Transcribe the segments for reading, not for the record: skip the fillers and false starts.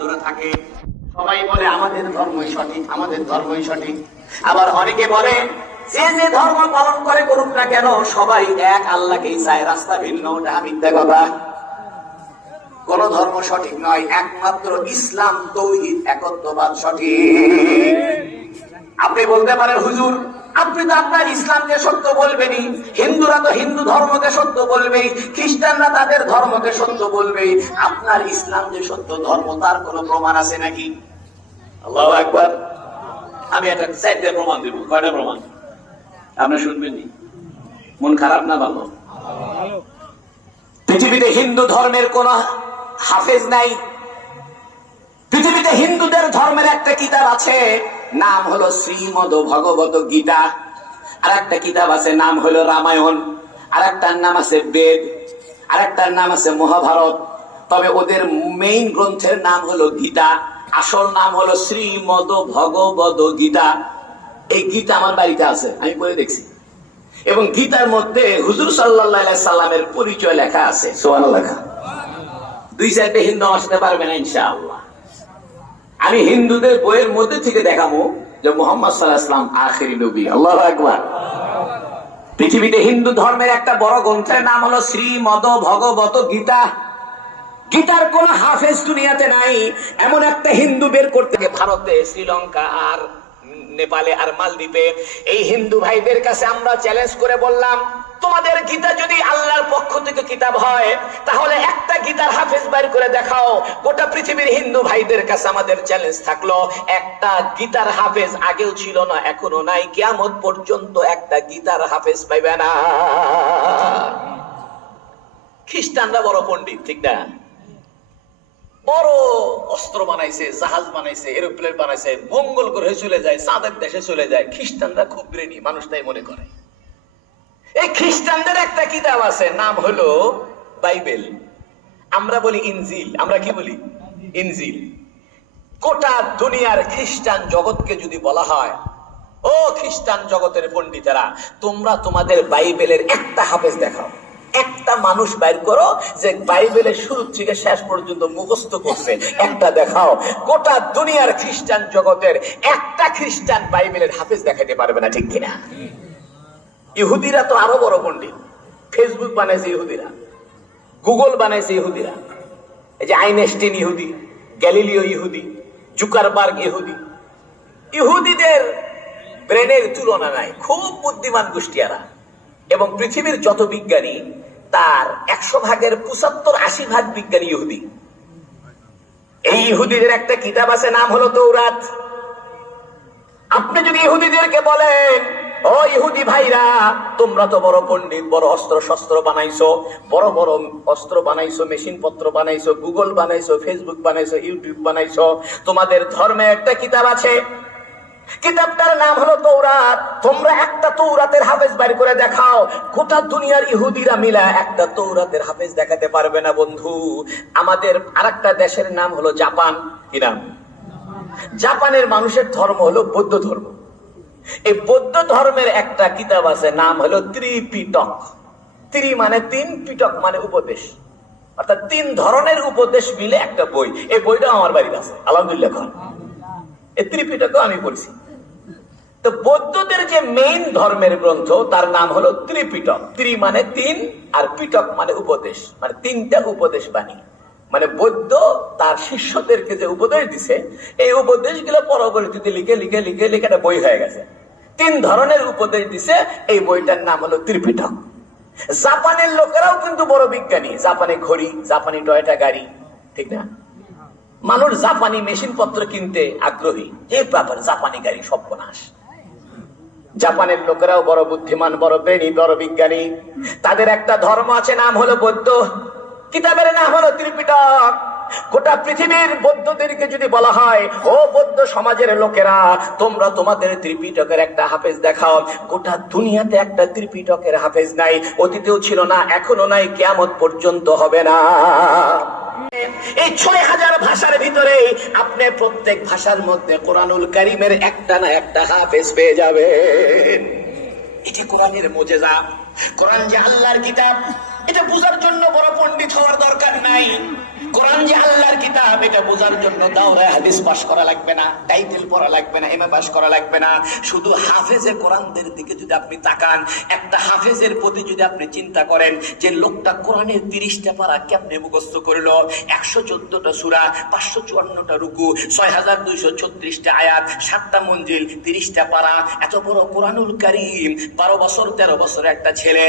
দূরে থাকে। সবাই বলে আমাদের ধর্মই সঠিক, আমাদের ধর্মই সঠিক। আবার অনেকে বলে যে যে ধর্ম পালন করে করুক না কেন সবাই এক আল্লাহকেই চায়, রাস্তা ভিন্ন। ওটা মিথ্যা কথা। কোন ধর্ম সঠিক নয়, একমাত্র ইসলাম তাওহীদ একত্ববাদ সঠিক। আপনি বলতে পারেন হুজুর আপনি তো আপনার ইসলামকে সত্য বলবেনই, হিন্দুরা তো হিন্দু ধর্মকে সত্য বলবেই, খ্রিস্টানরা তাদের ধর্মকে সত্য বলবেই, আপনার ইসলাম যে সত্য ধর্ম তার কোন প্রমাণ আছে নাকি? আল্লাহু আকবার। আমি একটা চারটে প্রমাণ দেব। কয়টা প্রমাণ আপনি শুনবেন? মন খারাপ না ভালো? পৃথিবীতে হিন্দু ধর্মের কোন হাফেজ নাই। পৃথিবীতে হিন্দুদের ধর্মের একটা কিতাব আছে, নাম হলো শ্রীমদ ভগবত গীতা। আর একটা কিতাব আছে, নাম হলো রামায়ণ। আর একটার নাম আছে বেদ। আর একটার নাম আছে মহাভারত। তবে ওদের মেইন গ্রন্থের নাম হলো গীতা। আসল নাম হলো শ্রীমদ ভগবত গীতা। এই গীতা আমার বাড়িতে আছে, আমি পড়ে দেখছি। এবং গীতার মধ্যে হুজুর সাল্লাল্লাহু আলাইহি সাল্লামের পরিচয় লেখা আছে। সুবহানাল্লাহ। দুই চারটে হিন্দু আসতে পারবে না ইনশাআল্লাহ। আমি হিন্দুদের বইয়ের মধ্যে থেকে দেখাবো যে মুহাম্মদ সাল্লাল্লাহু আলাইহি ওয়াসাল্লাম আখিরি নবী। আল্লাহু আকবার। পৃথিবীতে হিন্দু ধর্মের একটা বড় গ্রন্থের নাম হলো শ্রীমদ ভগবত গীতা। গীতার কোন হাফেজ দুনিয়াতে নাই। এমন একটা হিন্দু বের করতে ভারতে, শ্রীলঙ্কা আর নেপালে আর মালদ্বীপে এই হিন্দু ভাইদের কাছে আমরা চ্যালেঞ্জ করে বললাম, তোমাদের গীতা যদি আল্লাহর পক্ষ থেকে কিতাব হয় তাহলে একটা গীতার হাফেজ বাইর করে দেখাও। গোটা পৃথিবীর হিন্দু ভাইদের কাছে আমাদের চ্যালেঞ্জ থাকলো, একটা গীতার হাফেজ আগেও ছিল না, এখনো নাই, কিয়ামত পর্যন্ত একটা গীতার হাফেজ পাইবে না। খ্রিস্টানরা বড় পণ্ডিত, ঠিক না? বড় অস্ত্র বানাইছে, জাহাজ বানাইছে, এরোপ্লেন বানাইছে, মঙ্গল গ্রহে চলে যায়, চাঁদের দেশে চলে যায়। খ্রিস্টানরা খুব ব্রেনি, মানুষ তাই মনে করে। এই খ্রিস্টানদের একটা কিতাব আছে, নাম হলো বাইবেল। আমরা বলি ইনজিল। আমরা কি বলি? ইনজিল। গোটা দুনিয়ার খ্রিস্টান জগৎকে যদি বলা হয়, ও খ্রিস্টান জগতের পণ্ডিতেরা, তোমরা তোমাদের বাইবেলের একটা হাফেজ দেখাও, একটা মানুষ বাইর করো যে বাইবেলের শুরু থেকে শেষ পর্যন্ত মুখস্থ করছে, একটা দেখাও। গোটা দুনিয়ার খ্রিস্টান জগতের একটা খ্রিস্টান বাইবেলের হাফেজ দেখাতে পারবে না, ঠিক কিনা? ইহুদিরা তো আরো বড় পণ্ডিত। ফেসবুক বানাইছে ইহুদিরা, গুগল বানাইছে ইহুদিরা। এই যে আইনস্টাইন ইহুদি, গ্যালিলিও ইহুদি, জুকারবার্গ ইহুদি। ইহুদিদের ব্রেনের তুলনা নাই, খুব বুদ্ধিমান গোষ্ঠীরা। এবং পৃথিবীর যত বিজ্ঞানী তার 100 ভাগের 75-80 ভাগ বিজ্ঞানী ইহুদি। এই ইহুদিদের একটা কিতাব আছে, নাম হলো তৌরাত। আপনি যদি ইহুদিদেরকে বলেন, ও ইহুদি ভাইরা, তোমরা তো বড় পণ্ডিত, বড় অস্ত্র শস্ত্র বানাইছো, বড় বড় অস্ত্র বানাইছো, মেশিন পত্র বানাইছো, গুগল বানাইছো, ফেসবুক বানাইছো, ইউটিউব বানাইছো, তোমাদের ধর্মে একটা কিতাব আছে, কিতাবটার নাম হলো তৌরাত। তোমরা একটা তৌরাতের হাফেজ বাইর করে দেখাও। গোটা দুনিয়ার ইহুদিরা মিলা একটা তৌরাতের হাফেজ দেখাতে পারবে না বন্ধু। আমাদের আরেকটা দেশের নাম হলো জাপান। কি নাম? জাপানের মানুষের ধর্ম হলো বৌদ্ধ ধর্ম। এই বৌদ্ধ ধর্মের একটা কিতাব আছে, নাম হলো ত্রিপিটক। ত্রি মানে 3, পিটক মানে উপদেশ, অর্থাৎ 3 ধরনের উপদেশ মিলে একটা বই। এই বইটা আমার বাড়িতে আছে, আলহামদুলিল্লাহ। এই ত্রিপিটকও আমি পড়ছি। তো বৌদ্ধদের যে মেইন ধর্মের গ্রন্থ তার নাম হলো ত্রিপিটক। ত্রি মানে 3 আর পিটক মানে উপদেশ, মানে 3টা উপদেশ বাণী। মানে বৌদ্ধ তার শিষ্যদেরকে যে উপদেশ দিছে, এই উপদেশগুলো পরবর্তীতে লিখে লিখে লিখে লিখে একটা বই হয়ে গেছে। 3 ধরনের উপদেশ দিছে, এই বইটার নাম হলো ত্রিপিটক। জাপানের লোকেরাও কিন্তু বড় বিজ্ঞানী। জাপানে ঘড়ি, জাপানি টয়টা গাড়ি, ঠিক না? মানুষ জাপানি মেশিন পত্র কিনতে আগ্রহী। এই ব্যাপার জাপানি গাড়ি সর্বনাশ। জাপানের লোকেরাও বড় বুদ্ধিমান, বড় ব্রেনি, বড় বিজ্ঞানী। তাদের একটা ধর্ম আছে, নাম হলো বৌদ্ধ। কিতাবের নাম হলো ত্রিপিটক। গোটা পৃথিবীর বৌদ্ধদেরকে যদি বলা হয়, ও বৌদ্ধ সমাজের লোকেরা, তোমরা তোমাদের ত্রিপিটকের একটা হাফেজ দেখাও, গোটা দুনিয়াতে একটা ত্রিপিটকের হাফেজ নাই। অতীতেও ছিল না, এখনো নাই, কিয়ামত পর্যন্ত হবে না। এই 6000 ভাষার ভিতরে আপনি প্রত্যেক ভাষার মধ্যে কোরআনুল কারীমের একটা না একটা হাফেজ পেয়ে যাবেন। এটি কোরআনের মুজিজা। কোরআন যে আল্লাহর কিতাব, এটা বুঝার জন্য বড় পণ্ডিত হওয়ার দরকার নাই। কোরআন যে আল্লাহর কিতাব এটা বোঝার জন্য দাওরায়ে হাদিস পাশ করা লাগবে না, টাইটেল পড়া লাগবে না, এমএ পাশ করা লাগবে না। শুধু হাফেজে কোরআনদের দিকে যদি আপনি তাকান, একটা হাফেজের প্রতি যদি আপনি চিন্তা করেন যে লোকটা কোরআনের 30টা পারা কেমনে মুখস্থ করলো, 114টা সূরা, 554টা রুকু, 6236টা আয়াত, 7টা মঞ্জিল, 30টা পারা, এত বড় কোরআনুল কারীম, 12 বছর 13 বছরের একটা ছেলে,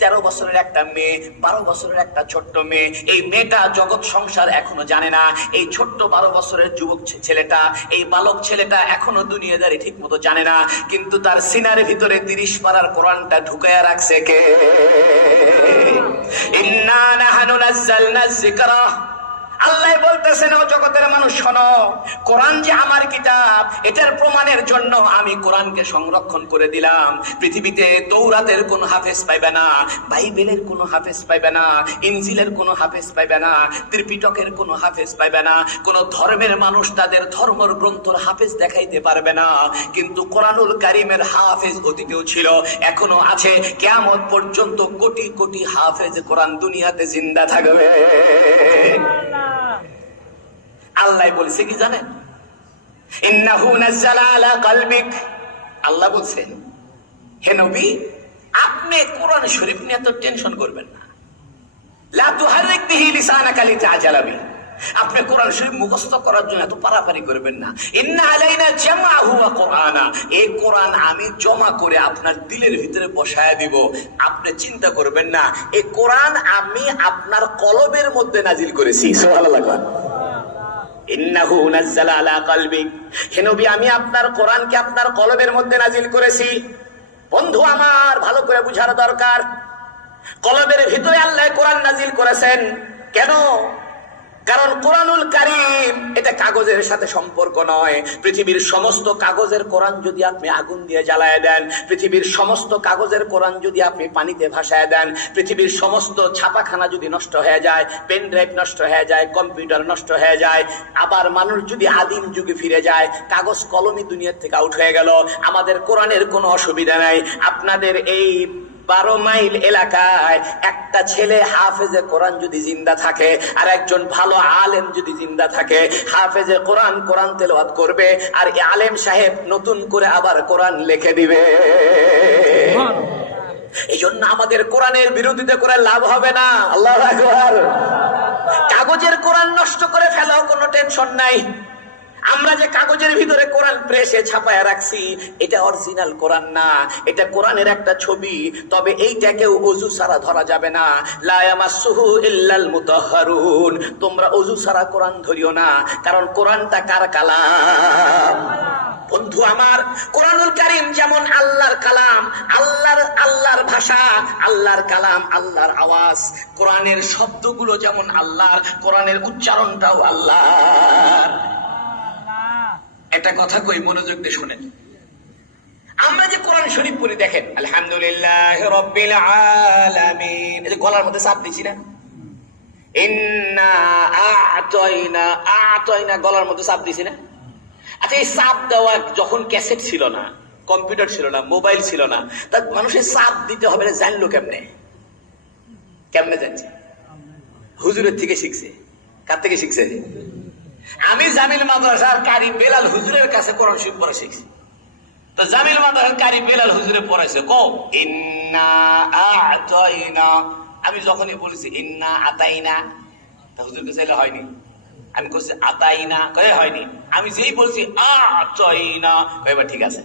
13 বছরের একটা মেয়ে, 12 বছরের একটা ছোট্ট মেয়ে, এই মেয়েটা জগৎ সংসার এখনো জানে না, এই ছোট্ট 12 বছরের যুবক ছেলেটা, এই বালক ছেলেটা এখনো দুনিয়াদারি ঠিক মতো জানে না, কিন্তু তার সিনার ভিতরে 30 পারার কোরআনটা ঢুকায়া রাখছে কে? ইন্না নাহনু নাযালনা যিকরা। আল্লাহ বলতেছেন, ও জগতের মানুষ শোনো, কোরআন যে আমার কিতাব এটার প্রমাণের জন্য আমি কোরআনকে সংরক্ষণ করে দিলাম। পৃথিবীতে তৌরাতের কোনো হাফেজ পাইবে না, বাইবেলের কোনো হাফেজ পাইবে না, ইনজিলের কোনো হাফেজ পাইবে না, ত্রিপিটকের কোনো হাফেজ পাইবে না, কোন ধর্মের মানুষ তাদের ধর্মের গ্রন্থের হাফেজ দেখাইতে পারবে না, কিন্তু কোরআনুল কারীমের হাফেজ অতীতেও ছিল, এখনো আছে, কিয়ামত পর্যন্ত কোটি কোটি হাফেজ কোরআন দুনিয়াতে জিন্দা থাকবে। আল্লাহ বলছে কি জানেন? ইন্নাহু নাযালা আলা কলবিক। আল্লাহ বলছেন, হে নবী, আপনি কোরআন শরীফ নিয়ে এত টেনশন করবেন না। লা তুহাররিক বিহি লিসানাকা লিতাজালা বিহি। আপনি কোরআন শরীফ মুখস্থ করার জন্য এত পারাপারি করবেন না। ইন্না আলাইনা জামাহু ওয়া কুরআনা। এই কোরআন আমি জমা করে আপনার দিলের ভিতরে বসায় দিব। আপনি চিন্তা করবেন না, এই কোরআন আমি আপনার কলবের মধ্যে নাজিল করেছি। সুবহানাল্লাহ। ইন্নাহু নাযালা আলা কলবিক। হে নবী, আমি আপনার কোরআনকে আপনার কলবের মধ্যে নাজিল করেছি। বন্ধু আমার, ভালো করে বুঝার দরকার, কলবের ভিতরে আল্লাহ কোরআন নাজিল করেছেন কেন? কারণ কোরআনুল কারীম এটা কাগজের সাথে সম্পর্ক নয়। পৃথিবীর সমস্ত কাগজের কোরআন যদি আপনি আগুন দিয়ে জ্বালায় দেন, পৃথিবীর সমস্ত কাগজের কোরআন যদি আপনি পানিতে ভাসায় দেন, পৃথিবীর সমস্ত ছাপাখানা যদি নষ্ট হয়ে যায়, পেন ড্রাইভ নষ্ট হয়ে যায়, কম্পিউটার নষ্ট হয়ে যায়, আবার মানুষ যদি আদিম যুগে ফিরে যায়, কাগজ কলমই দুনিয়ার থেকে আউট হয়ে গেল, আমাদের কোরআনের কোনো অসুবিধা নাই। আপনাদের এই 12 মাইল এলাকায় একটা ছেলে হাফেজে কোরআন যদি জিন্দা থাকে, আর একজন ভালো আলেম যদি জিন্দা থাকে, হাফেজে কোরআন কোরআন তেলাওয়াত করবে, আর এই আলেম সাহেব নতুন করে আবার কোরআন লিখে দিবে। এই জন্য আমাদের কোরআনের বিরোধিতা করে লাভ হবে না। আল্লাহু আকবার। কাগজের কোরআন নষ্ট করে ফেলাও কোনো টেনশন নাই। আমরা যে কাগজের ভিতরে কোরআন প্রেসে ছাপায় রাখছি, এটা অরিজিনাল কোরআন না, এটা কোরআনের একটা ছবি। তবে এইটাকেও ওযু ছাড়া ধরা যাবে না। লা ইয়ামাসসুহু ইল্লাল মুতাহহারুন। তোমরা ওযু ছাড়া কোরআন ধরিও না, কারণ কোরআনটা কার কালাম? বন্ধু আমার, কোরআনুল কারীম যেমন আল্লাহর কালাম, আল্লাহর ভাষা, আল্লাহর কালাম, আল্লাহর আওয়াজ, কোরআনের শব্দগুলো যেমন আল্লাহর, কোরআনের উচ্চারণটাও আল্লাহর। একটা কথা কই, মনোযোগ দিয়ে শুনেন। আমরা যে কোরআন শরীফ পড়ি, দেখেন আলহামদুলিল্লাহি রাব্বিল আলামিন, এই যে গলার মধ্যে চাপ দিছি না, ইন্না আ'তাইনা গলার মধ্যে চাপ দিছি না। আচ্ছা, এই চাপ দেওয়া যখন ক্যাসেট ছিল না, কম্পিউটার ছিল না, মোবাইল ছিল না, তা মানুষের চাপ দিতে হবে জানলো কেমনে? কেমনে জানছে? হুজুরের থেকে শিখছে। কার থেকে শিখছে? আমি জামিল মাদ্রাসার কারি বেলাল হুজুরের কাছে কোরআন শরীফ পড়া শিখছি। তো জামিল মাদ্রাসার কারি বেলাল হুজুরে পড়াইছে, কো ইন্না আ'তাইনা। আমি যখনই বলেছি ইন্না আতাইনা, তা হুজুরকে চাইলে হয়নি। আমি বলছি আতাইনা, কয়ে হয়নি। আমি যেই বলছি আ'তাইনা, এবার ঠিক আছে।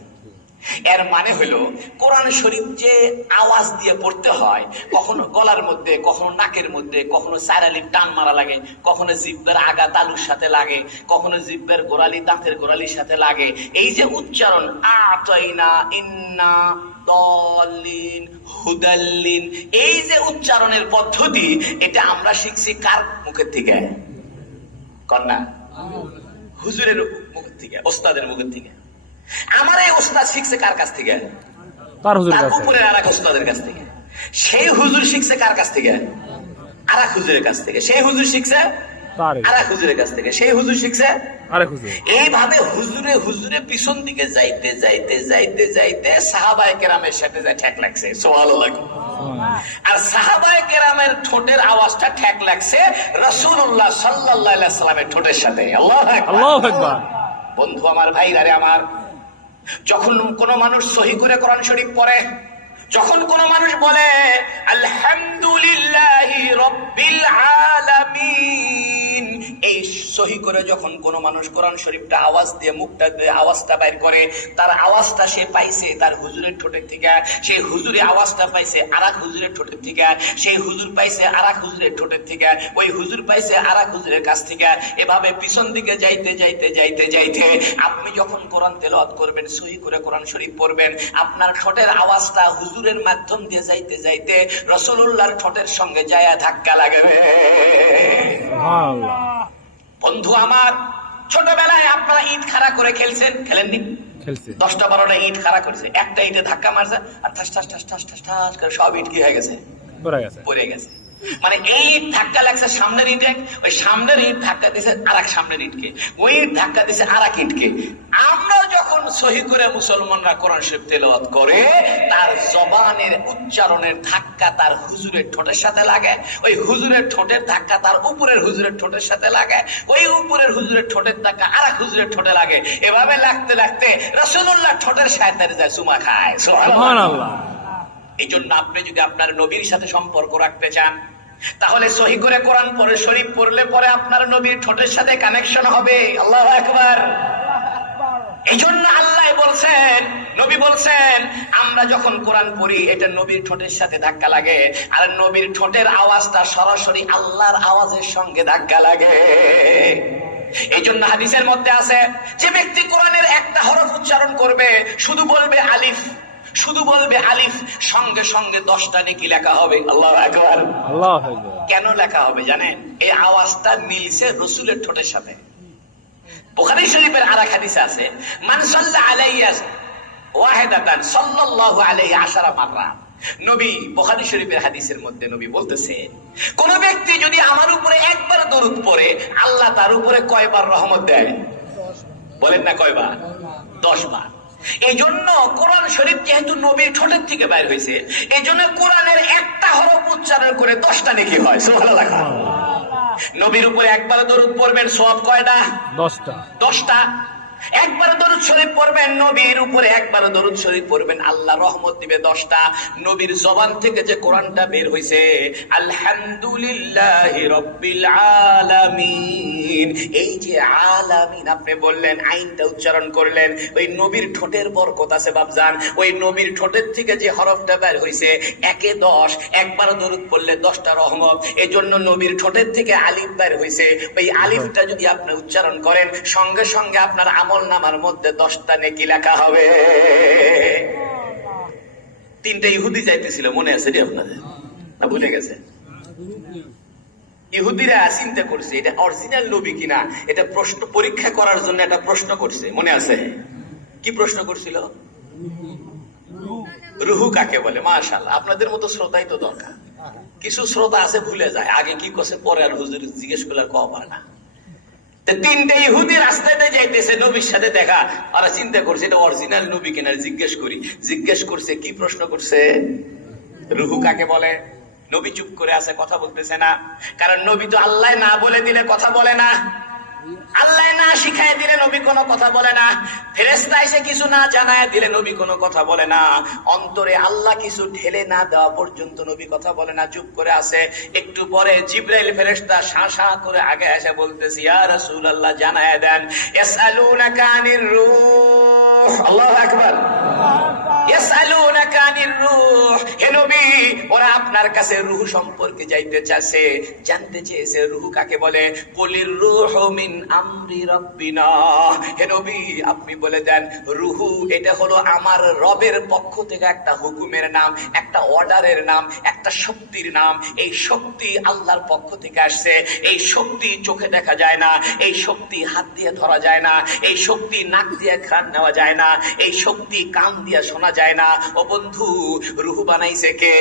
এর মানে হলো কোরআন শরীফ যে আওয়াজ দিয়ে পড়তে হয়, কখনো গলার মধ্যে, কখনো নাকের মধ্যে, কখনো সারালির টান মারা লাগে, কখনো জিহ্বার আগা তালুর সাথে লাগে, কখনো জিহ্বার গোড়ালি দাঁতের গোড়ালির সাথে লাগে। এই যে উচ্চারণ আ'তাইনা, ইন্না, দলিন, হুদাল্লিন, এই যে উচ্চারণের পদ্ধতি, এটা আমরা শিখছি কার মুখের থেকে? কন্যা হুজুরের মুখের থেকে, ওস্তাদের মুখের থেকে। আমার এই ওস্তাদ শিখছে কার কাছ থেকে? তার উপরে আর এক ওস্তাদের কাছ থেকে। সেই হুজুর শিখছে কার কাছ থেকে? আর এক হুজুরের কাছ থেকে। সেই হুজুর শিখছে আর এক হুজুরের কাছ থেকে। সেই হুজুর শিখছে আর এক হুজুর। এইভাবে হুজুরে হুজুরে পিছন দিকে যাইতে যাইতে যাইতে যাইতে সাহাবায়ে কেরামের সাথে যায় ঠেক লাগছে। সুবহানাল্লাহ। আর সাহাবায়ে কেরামের ঠোঁটের আওয়াজটা ঠেক লাগছে রাসূলুল্লাহ সাল্লাল্লাহু আলাইহি সাল্লামের ঠোঁটের সাথে। আল্লাহু আকবার। বন্ধু আমার, ভাইরারে আমার, যখন কোন মানুষ সহি করে কোরআন শরীফ পড়ে, যখন কোন মানুষ বলে আলহামদুলিল্লাহি রাব্বিল আলামিন, এই সহি করে যখন কোন মানুষ কোরআন শরীফটা আওয়াজ দিয়ে মুখটা দিয়ে আওয়াজটা বাইর করে, তার আওয়াজটা সে পাইছে তার হুজুরের ঠোঁটের থেকে, সেই হুজুরে আওয়াজটা পাইছে আরেক হুজুরের ঠোঁটের থেকে, সেই হুজুর পাইছে আরেক হুজুরের ঠোঁটের থেকে, ওই হুজুর পাইছে আরেক হুজুরের কাছ থেকে, এভাবে পিছন দিকে যাইতে যাইতে যাইতে যাইতে আপনি যখন কোরআন তেলাওয়াত করবেন, সহি করে কোরআন শরীফ পড়বেন, আপনার ঠোঁটের আওয়াজটা হুজুরের মাধ্যম দিয়ে যাইতে যাইতে রাসূলুল্লাহর ঠোঁটের সঙ্গে যায় ধাক্কা লাগবে। বন্ধু আমার, ছোটবেলায় আপনারা ইট খাড়া করে খেলছেন, খেলেননি? 10টা-12টা ইট খাড়া করেছে, একটা ইটে ধাক্কা মারছে আর ঠাস ঠাস ঠাস ঠাস ঠাস ঠাস করে সব ইট কি হয়ে গেছে? পড়ে গেছে। মানে এই ইট ধাক্কা লাগছে সামনের ইটে, ওই সামনের ইট ধাক্কা দিয়েছে আরেক সামনের ইটকে, ওই ইট ধাক্কা দিয়েছে আরেক ইটকে। আমরা যখন সহি করে মুসলমানরা কোরআন শরীফ তেলাওয়াত করে, তার জবানের উচ্চারণের ধাক্কা তার হুজুরের ঠোঁটের সাথে লাগে, ওই হুজুরের ঠোঁটের ধাক্কা তার উপরের হুজুরের ঠোঁটের সাথে লাগে, ওই উপরের হুজুরের ঠোঁটের ধাক্কা আরেক হুজুরের ঠোঁটে লাগে। এভাবে লাগতে লাগতে রাসূলুল্লাহ ঠোঁটের সাথে যায় চুমা খায়। সুবহানাল্লাহ। এই জন্য আপনি যদি আপনার নবীর সাথে সম্পর্ক রাখতে চান, তাহলে সহি করে কোরআন পড়ে শরীফ পড়লে পরে আপনার নবীর ঠোঁটের সাথে কানেকশন হবে। আল্লাহু আকবার। এই জন্য আল্লাহ বলছেন, নবী বলছেন, আমরা যখন কোরআন পড়ি এটা নবীর ঠোঁটের সাথে ধাক্কা লাগে, আর নবীর ঠোঁটের আওয়াজটা সরাসরি আল্লাহর আওয়াজের সঙ্গে ধাক্কা লাগে। এই জন্য হাদিসের মধ্যে আছে, যে ব্যক্তি কোরআনের একটা হরফ উচ্চারণ করবে, শুধু বলবে আলিফ, শুধু বলবে আলিফ, সঙ্গে সঙ্গে 10টা নেকি লেখা হবে। আল্লাহু আকবার। আল্লাহু আকবার। কেন লেখা হবে জানেন? এই আওয়াজটা মিলছে রাসূলের ঠোঁটের সাথে। বুখারী শরীফের আরেক হাদিসে আছে, মান সাল্লা আলাইয়া ওয়াহিদাতান সাল্লাল্লাহু আলাইহি আশারা মাররা। নবী বুখারী শরীফের হাদিসের মধ্যে নবী বলতেছে, কোন ব্যক্তি যদি আমার উপরে একবার দরুদ পড়ে, আল্লাহ তার উপরে কয়বার রহমত দেয়? বলেন না কয়বার? 10 বার। এই জন্য কোরআন শরীফ যেহেতু নবীর ঠোঁটের থেকে বাইর হয়েছে, এই জন্য কোরআনের একটা হরফ উচ্চারণ করে 10টা নেকি হয়। সুবহানাল্লাহ। নবীর উপরে একবার দরুদ পড়বেন, সওয়াব কয়টা? 10টা। একবার দরুদ শরীফ পড়বেন, নবীর উপরে একবার দরুদ শরীফ পড়বেন, আল্লাহ রহমত দিবে 10টা। নবীর জবান থেকে যে কোরআনটা বের হইছে, আলহামদুলিল্লাহি রাব্বিল আলামিন, এই যে আলামিন আপনি বললেন, আইনটা উচ্চারণ করলেন, ওই নবীর ঠোঁটের বরকত আছে বাপজান। ওই নবীর ঠোঁটের থেকে যে হরফটা বের হইছে, 1 এ 10, একবার দরুদ পড়লে 10টা রহমত। এই জন্য নবীর ঠোঁটের থেকে আলিফ বের হইছে, ওই আলিফটা যদি আপনি উচ্চারণ করেন, সঙ্গে সঙ্গে আপনার আমলনামার মধ্যে 10টা নেকি লেখা হবে। 3টা ইহুদি যাইতেছিল, মনে আছে রে আপনাদের? না ভুলে গেছে? ইহুদিরা চিন্তা করছে এটা অরিজিনাল নবী কিনা, এটা প্রশ্ন পরীক্ষা করার জন্য একটা প্রশ্ন করছে, মনে আছে? কি প্রশ্ন করছিল? রুহু কাকে বলে? মাশাআল্লাহ, আপনাদের মতো শ্রোতাই তো দরকার। কিছু শ্রোতা আছে ভুলে যায়, আগে কি করছে পরে আর হুজুর জিজ্ঞেস করলে আর কওয়া পারে না। 3টা ইহুদি রাস্তায় যাইতেছে, নবীর সাথে দেখা, আর চিন্তা করছে এটা অরিজিনাল নবী কিনা জিজ্ঞেস করি। জিজ্ঞেস করছে, কি প্রশ্ন করছে? রুহু কাকে বলে? নবী চুপ করে আছে, কথা বলতেছে না। কারণ নবী তো আল্লাহ না বলে দিলে কথা বলে না, আল্লাহ না শিখায় দিলে নবী কোনো কথা বলে না, ফেরেশতা এসে কিছু না জানায় দিলে নবী কোনো কথা বলে না, অন্তরে আল্লাহ কিছু ঢেলে না দেওয়া পর্যন্ত নবী কথা বলে না, চুপ করে আছে। একটু পরে জিবরাইল ফেরেশতা শাঁ করে আগে এসে বলতেছে, ইয়া রাসূলুল্লাহ জানায় দেন, ইয়াসআলুনাকা আনির রূহ। আল্লাহু আকবার। ইয়াসআলুনাকা আনির রূহ, হে নবী ওরা আপনার কাছে রূহ সম্পর্কে যাইতে চাইছে, জানতে চেয়েছে রূহ কাকে বলে। কুলির রূহু মিন আমরি রাব্বিনা, হে নবী আপনি বলে দেন রূহু এটা হলো আমার রবের পক্ষ থেকে একটা হুকুমের নাম, একটা অর্ডারের নাম, একটা শক্তির নাম। এই শক্তি আল্লাহর পক্ষ থেকে আসছে। এই শক্তি চোখে দেখা যায় না, এই শক্তি হাত দিয়ে ধরা যায় না, এই শক্তি নাক দিয়ে ঘ্রাণ নেওয়া যায় না, এই শক্তি কান দিয়ে শোনা যায় না। ও বন্ধু, বন্ধু রূহ বানাইছে কে?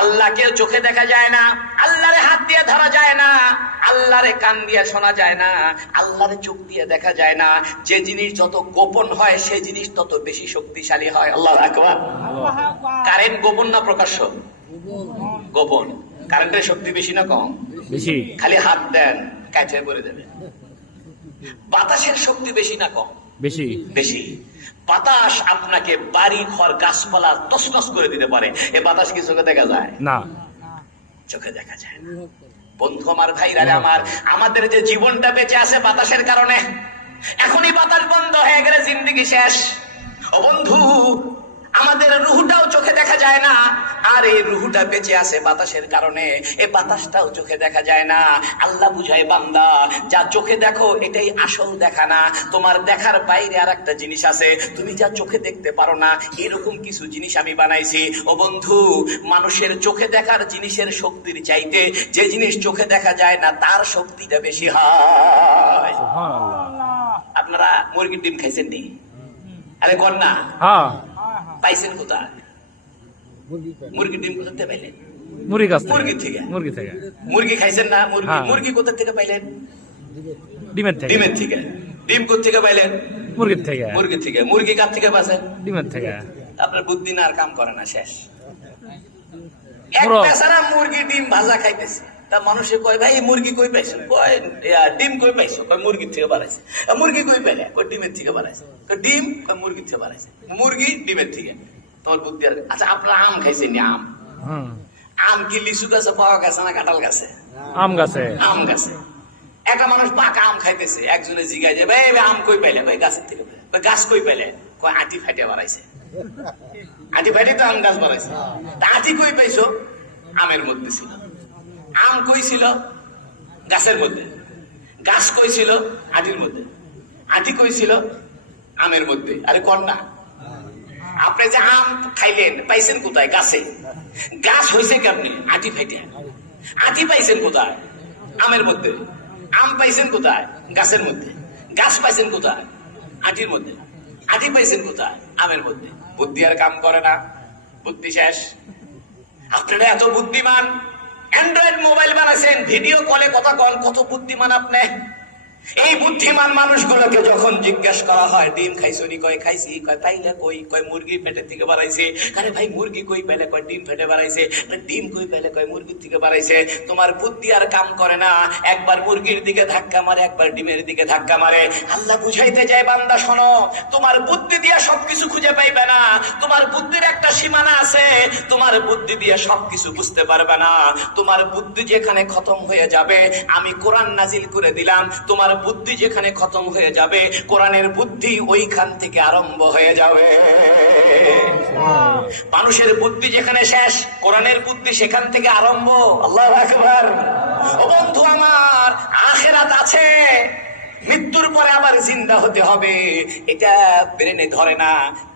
আল্লাহকে চোখে দেখা যায় না, আল্লাহরে হাত দিয়ে ধরা যায় না, আল্লাহরে কান দিয়ে শোনা যায় না, আল্লাহরে চোখ দিয়ে দেখা যায় না। যে জিনিস যত গোপন হয় সেই জিনিস তত বেশি শক্তিশালী হয়। আল্লাহু আকবার। কারেন্ট গোপন না প্রকাশ্য? গোপন। কারেন্টের শক্তি বেশি না কম? বেশি। খালি হাত দেন কাছে করে দেবে। বাতাসের শক্তি বেশি না কম? বেশি। বেশি। বাতাস আপনাকে বাড়ি ঘর গাছপালা তছনছ করে দিতে পারে। এ বাতাস কি চোখে দেখা যায়? না, চোখে দেখা যায় না। বন্ধু আমার, ভাইরা আমার, আমাদের যে জীবনটা বেঁচে আছে বাতাসের কারণে। এখনই বাতাস বন্ধ হয়ে গেলে জিন্দেগি শেষ। ও বন্ধু, আমাদের রুহটাও চোখে দেখা যায় না, আর এই রুহটা বেঁচে আছে বাতাসের কারণে। এই বাতাসটাও চোখে দেখা যায় না। আল্লাহ বুঝায়, বান্দা যা চোখে দেখো এটাই আসল দেখা না, তোমার দেখার বাইরে আর একটা জিনিস আছে, তুমি যা চোখে দেখতে পারো না, এরকম কিছু জিনিস আমি বানাইছি। ও বন্ধু, মানুষের চোখে দেখার জিনিসের শক্তির চাইতে যে জিনিস চোখে দেখা যায় না তার শক্তিটা বেশি হয়। আপনারা মুরগির ডিম খাইছেন নি? আরে কর না, পাইছেন কোথায়? মুরগির ডিম কোথা থেকে পাইলেন? মুরগি থেকে। মুরগি খাইছেন না? মুরগি কোথা থেকে পাইলেন? ডিমের থেকে। ডিম কোথা থেকে পাইলেন? মুরগির থেকে। মুরগি কার থেকে বাঁচেন? ডিমের থেকে। আপনার বুদ্ধি না আর কাম করে না, শেষ। এক বেচারা মুরগি ডিম ভাজা খাইতেছে, তা মানুষে কয়, ভাই মুরগি কই পাইছো? কয় ডিম কই পাইছো? কয় মুরগির থেকে বানাইছে। মুরগি কই পাইলে? কয় ডিমের থেকে বানাইছে। ডিম? কয় মুরগির থেকে বানাইছে। মুরগি ডিমের থেকে। তোমার বুদ্ধি আর। আচ্ছা, আপনারা আম খাইছেন? আম আম কি লিচু গাছে পাওয়া গেছে না কাঁঠাল গাছে? আম গাছে। আম গাছে। একটা মানুষ পাকা আম খাইতেছে, একজনে জিজ্ঞাসা যায়, ভাই আম কই পাইলে? ভাই গাছের থেকে। গাছ কই পাইলে? কয় আটি ফাটিয়ে বাড়াইছে। আটি ফাটিয়ে তো আম গাছ বাড়াইছে। তা আটি কই পাইছো? আমের মধ্যে ছিল। আম কই ছিল? গাছের মধ্যে। গাছ কই ছিল? আটির মধ্যে। আটি কই ছিল? আমের মধ্যে। আরে কর না, আপনি যে আম খাইলেন পাইছেন কোথায়? গাছে। গাছ হয়েছে কেমনি? আটি ফাইটে। আটি পাইছেন কোথায়? আমের মধ্যে। আম পাইছেন কোথায়? গাছের মধ্যে। গাছ পাইছেন কোথায়? আটির মধ্যে। আটি পাইছেন কোথায়? আমের মধ্যে। বুদ্ধি আর কাম করে না, বুদ্ধি শেষ। আপনারা এত বুদ্ধিমান, অ্যান্ড্রয়েড মোবাইল বানাইছেন, ভিডিও কলে কথা কল, কত বুদ্ধিমান আপনি। এই বুদ্ধিমান মানুষগুলোকে যখন জিজ্ঞাসা করা হয় ডিম খাইছো নি? কয় খাইছি। কয় পাইলে কই? কয় মুরগি পেটের থেকে বাড়াইছে। আরে ভাই মুরগি কই পাইলে? কয় ডিম ফেটে বাড়াইছে। ডিম কই পাইলে? কয় মুরগির থেকে বাড়াইছে। তোমার বুদ্ধি আর কাম করে না, একবার মুরগির দিকে ধাক্কা মারে, একবার ডিমের দিকে ধাক্কা মারে। আল্লাহ বুঝাইতে যায়, বান্দা শোনো, তোমার বুদ্ধি দিয়ে সবকিছু খুঁজে পাইবে না, তোমার বুদ্ধির একটা সীমানা আছে, তোমার বুদ্ধি দিয়ে সবকিছু বুঝতে পারবে না। তোমার বুদ্ধি যেখানে খতম হয়ে যাবে, আমি কোরআন নাজিল করে দিলাম, তোমার বুদ্ধি যেখানে খতম হয়ে যাবে, কোরআনের বুদ্ধি ওইখান থেকে আরম্ভ হয়ে যাবে। মানুষের বুদ্ধি যেখানে শেষ, কোরআনের বুদ্ধি সেখান থেকে আরম্ভ। আল্লাহু আকবার। ও বন্ধু আমার, আখিরাত আছে, মৃত্যুর পরে আবার জিন্দা হতে হবে, এটা ব্রেনে ধরে না।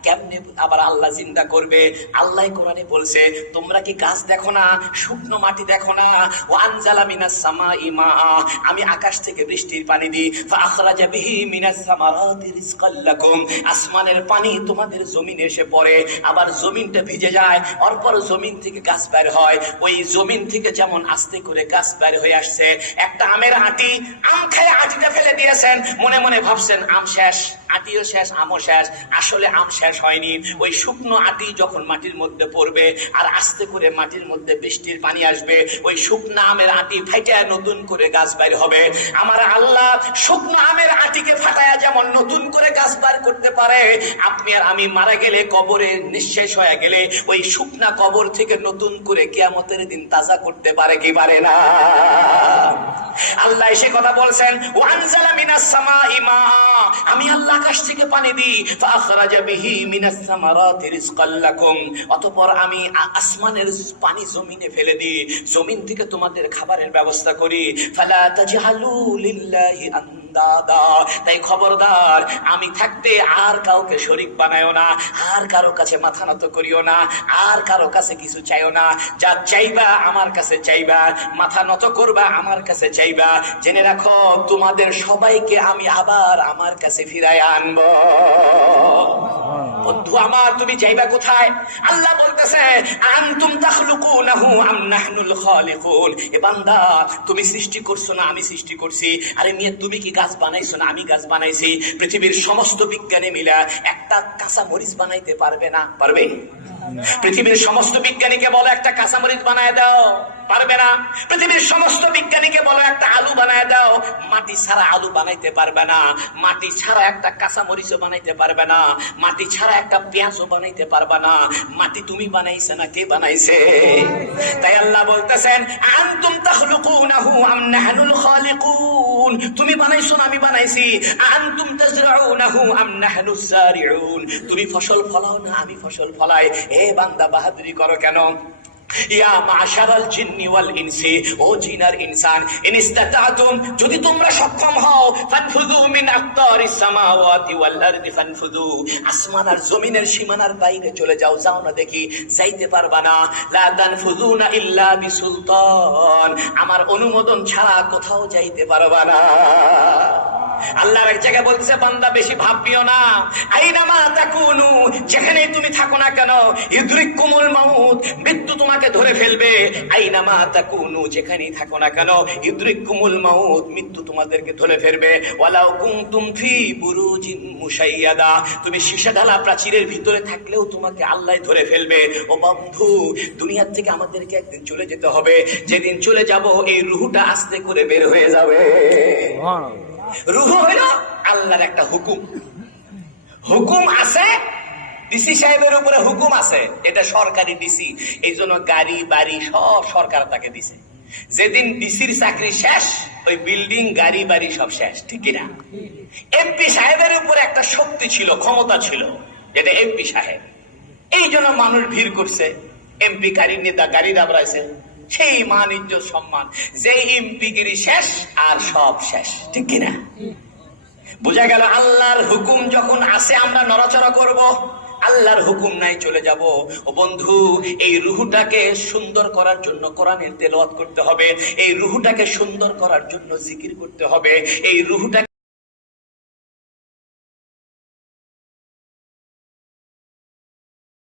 কেমনে আবার আল্লাহ জিন্দা করবে? আল্লাহ কোরআনে বলছে, তোমরা কি গাছ দেখো না, শুকনো মাটি দেখো না? ওয়ানজালা মিনাস সামাই মা, আমি আকাশ থেকে বৃষ্টির পানি দিই, ফাখরাজা বিহি মিনাস সামারাতি রিজকাল লাকুম, আসমানের পানি তোমাদের জমিনে এসে পড়ে, আবার জমিনটা ভিজে যায়, অরপর জমিন থেকে গাছ বের হয়। ওই জমিন থেকে যেমন আস্তে করে গাছ বের হয়ে আসছে। একটা আমের আটি, আম খেয়ে আটিটা ফেলে দিয়েছেন, মনে মনে ভাবছেন আম শেষ, আটিও শেষ, আমও শেষ। আসলে আম শেষ হয়নি। ওই শুকনো আটি যখন মাটির মধ্যে পড়বে আর আস্তে করে মাটির মধ্যে বৃষ্টির পানি আসবে, ওই শুকনো আমের আটি ফাটায় নতুন করে গাছ বের হবে। আমার আল্লাহ শুকনো আমের আটিকে ফাটায় যেমন নতুন করে গাছ বের করতে পারে, আপনি আর আমি মারা গেলে, কবরে নিঃশেষ হয়ে গেলে, ওই শুকনা কবর থেকে নতুন করে কিয়ামতের দিন তাজা করতে পারে কি পারে না? আল্লাহ এসে কথা বলছেন, ওয়ানজালা মিনাস সামাই মা, আমি আল্লাহ আকাশ থেকে পানি দিই, ফাখরাজা বিহি মিনাস সামারাতি রিজকাল লাকুম, অতঃপর আমি আসমানের পানি জমিনে ফেলে দিই, জমিন থেকে তোমাদের খাবারের ব্যবস্থা করি। ফালা তাজহালু লিল্লাহি আনদাদা, তাই খবরদার, আমি থাকতে আর কাউকে শরীক বানায়ও না, আর কারো কাছে মাথা নত করিও না, আর কারো কাছে কিছু চাইও না। যা চাইবা আমার কাছে চাইবা, মাথা নত করবা আমার কাছে চাইবা। জেনে রাখো, তোমাদের সবাইকে আমি আবার আমার কাছে ফিরায় আনবো। বন্ধু আমার তুমি যাইবা কোথায়? আল্লাহ বলতেছে আনতুম তাখলুকুনাহু আম নাহনুল খালিকুন। এ বান্দা তুমি সৃষ্টি করছো না আমি সৃষ্টি করছি? আরে মিয়া তুমি কি গাছ বানাইছো না আমি গাছ বানাইছি? পৃথিবীর সমস্ত বিজ্ঞানী মিলা একটা কাঁচা মরিচ বানাইতে পারবে না? পারবে? পৃথিবীর সমস্ত বিজ্ঞানীকে বলো একটা কাঁচামরিচ বানায় দাও, পারবে না। পৃথিবীর সমস্ত বিজ্ঞানীকে বলো একটা আলু বানায় দাও, মাটি ছাড়া আলু বানাইতে পারবে না। মাটি ছাড়া একটা কাঁচামরিচও বানাইতে পারবে না। মাটি ছাড়া একটা পেঁয়াজও বানাইতে পারবে না। মাটি তুমি বানাইছে না কে বানাইছে? তাই আল্লাহ বলতেছেন আনতুম তাখলুকুনাহু আম নাহনুল খালিকুন। তুমি বানাইছো না আমি বানাইছি? আনতুম তাজরাউনাহু আম নাহনুস যারিউন। তুমি ফসল ফলাও না আমি ফসল ফলাই? এ বান্দা বাহাদুরি করো কেন? ইয়া মাশারাল জিন্নি ওয়াল ইনসি, ও জিন আর ইনসান, ইন ইসতাতাতুম, যদি তোমরা সক্ষম হও, ফানফুযু মিন আকতারিস সামাওয়াতি ওয়াল আরদি ফানফুযু, আসমান আর জমিনের সীমানার বাইরে চলে যাও। যাও না দেখি, যাইতে পারবা না। লা তানফুযুনা ইল্লা বিসুলতান, আমার অনুমোদন ছাড়া কোথাও যাইতে পারবা না। আল্লাহর এক জায়গায় বলছে বান্দা বেশি ভাববিও না। আইনামা তাকুনু, যেখানেই তুমি থাকো না কেন, ইউদরিকুমুল মাউত, মৃত্যু তোমাকে ধরে ফেলবে। আইনামা তাকুনু, যেখানেই থাকো না কেন, ইউদরিকুমুল মাউত, মৃত্যু তোমাদেরকে ধরে ফেলবে। ওয়ালাউ কুনতুম ফি বুরুজিন মুশাইয়াদা, তুমি সীসাঢালা প্রাচীরের ভিতরে থাকলেও তোমাকে আল্লাহ ধরে ফেলবে। ও বন্ধু, দুনিয়ার থেকে আমাদেরকে একদিন চলে যেতে হবে। যেদিন চলে যাব এই রুহটা আস্তে করে বের হয়ে যাবে। রুহ হইল আল্লাহর একটা হুকুম। হুকুম আছে, ডিসি সাহেবের উপরে হুকুম আছে, এটা সরকারি ডিসি, এই জন্য গাড়ি বাড়ি সব সরকার তাকে দিছে। যেদিন ডিসির চাকরি শেষ, ওই বিল্ডিং গাড়ি বাড়ি সব শেষ, ঠিক কিনা? এমপি সাহেবের উপরে একটা শক্তি ছিল, ক্ষমতা ছিল, এটা এমপি সাহেব। এই জন্য মানুষ ভিড় করছে, এমপি গাড়ির নেতা গাড়ি দাবড়াইছে, সেই মান ইজ্জত সম্মান। যে এমপিগিরি শেষ আর সব শেষ, ঠিক কিনা? বোঝা গেল আল্লাহর হুকুম যখন আসে আমরা নড়াচড়া করব, আল্লাহর হুকুম নাই চলে যাব। ও বন্ধু, এই রুহটাকে সুন্দর করার জন্য কোরআনের তেলাওয়াত করতে হবে। এই রুহটাকে সুন্দর করার জন্য জিকির করতে হবে। এই রুহটাকে